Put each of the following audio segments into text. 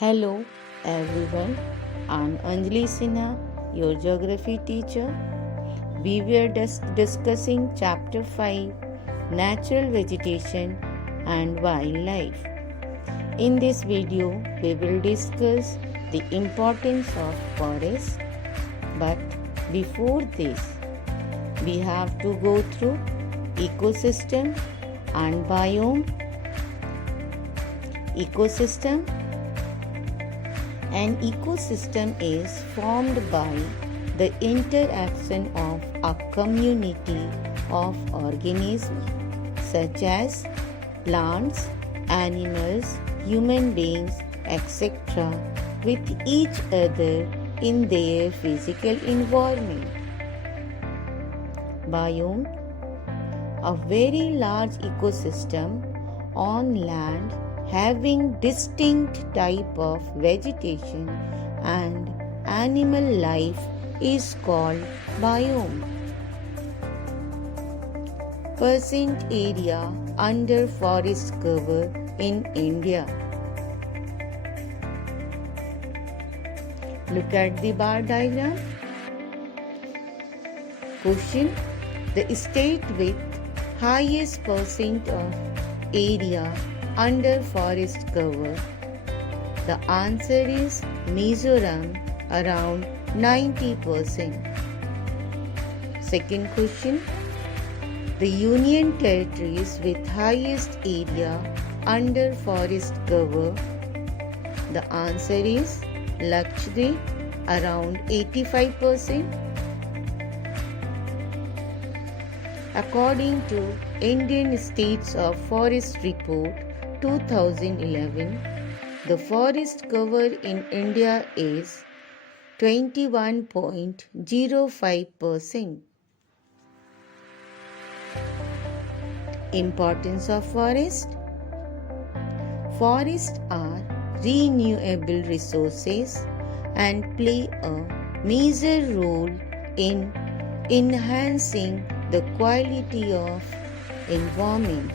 Hello everyone, I'm Anjali Sinha, your geography teacher. We were discussing chapter 5 Natural Vegetation and Wildlife. In this video, we will discuss the importance of forests. But before this, we have to go through ecosystem and biome. Ecosystem. An ecosystem is formed by the interaction of a community of organisms such as plants, animals, human beings, etc. with each other in their physical environment. Biome. A very large ecosystem on land having distinct type of vegetation and animal life is called biome. Percent area under forest cover in India. Look at the bar diagram. Question: the state with highest percent of area under forest cover. The answer is Mizoram, around 90%. Second question: the union territories with highest area under forest cover. The answer is Lakshadweep, around 85%. According to Indian States of Forest Report 2011, the forest cover in India is 21.05%. Importance of forest. Forests are renewable resources and play a major role in enhancing the quality of environment.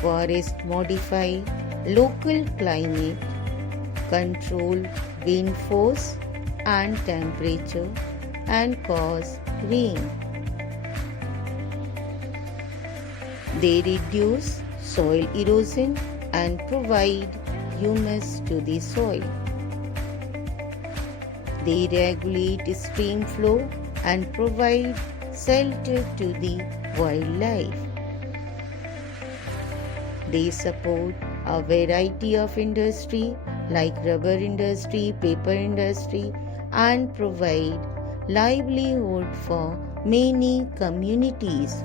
Forests modify local climate, control wind force and temperature, and cause rain. They reduce soil erosion and provide humus to the soil. They regulate stream flow and provide shelter to the wildlife. They support a variety of industry like rubber industry, paper industry, and provide livelihood for many communities.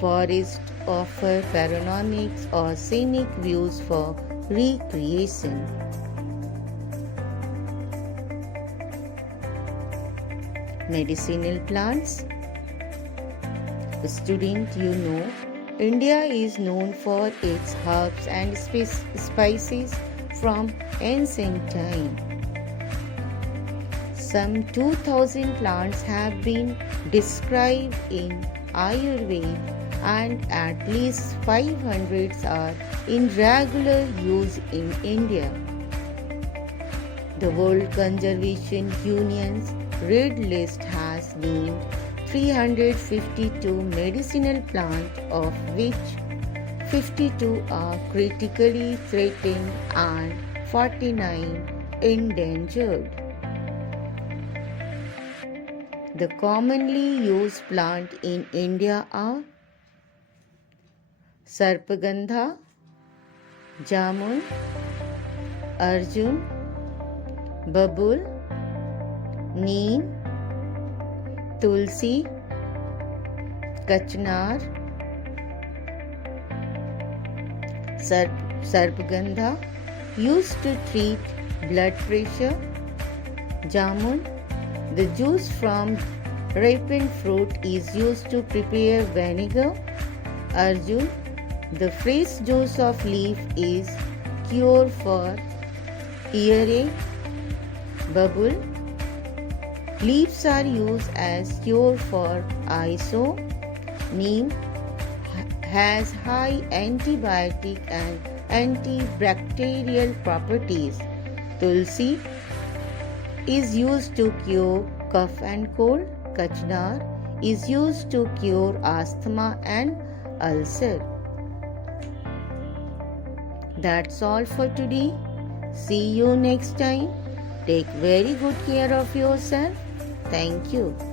Forests offer panoramic or scenic views for recreation. Medicinal plants. Student, you know, India is known for its herbs and spices from ancient time. Some 2000 plants have been described in Ayurveda and at least 500 are in regular use in India. The World Conservation Union's Red List has named 352 medicinal plants, of which 52 are critically threatened and 49 endangered. The commonly used plants in India are Sarpagandha, Jamun, Arjun, Babul, Neem, Tulsi, Kachnar. Sarpagandha used to treat blood pressure. Jamun, the juice from ripened fruit, is used to prepare vinegar. Arjun, the fresh juice of leaf, is cure for earache. Babul, leaves are used as cure for eye sore. Neem, has high antibiotic and antibacterial properties. Tulsi is used to cure cough and cold. Kachnar is used to cure asthma and ulcer. That's all for today. See you next time. Take very good care of yourself. Thank you.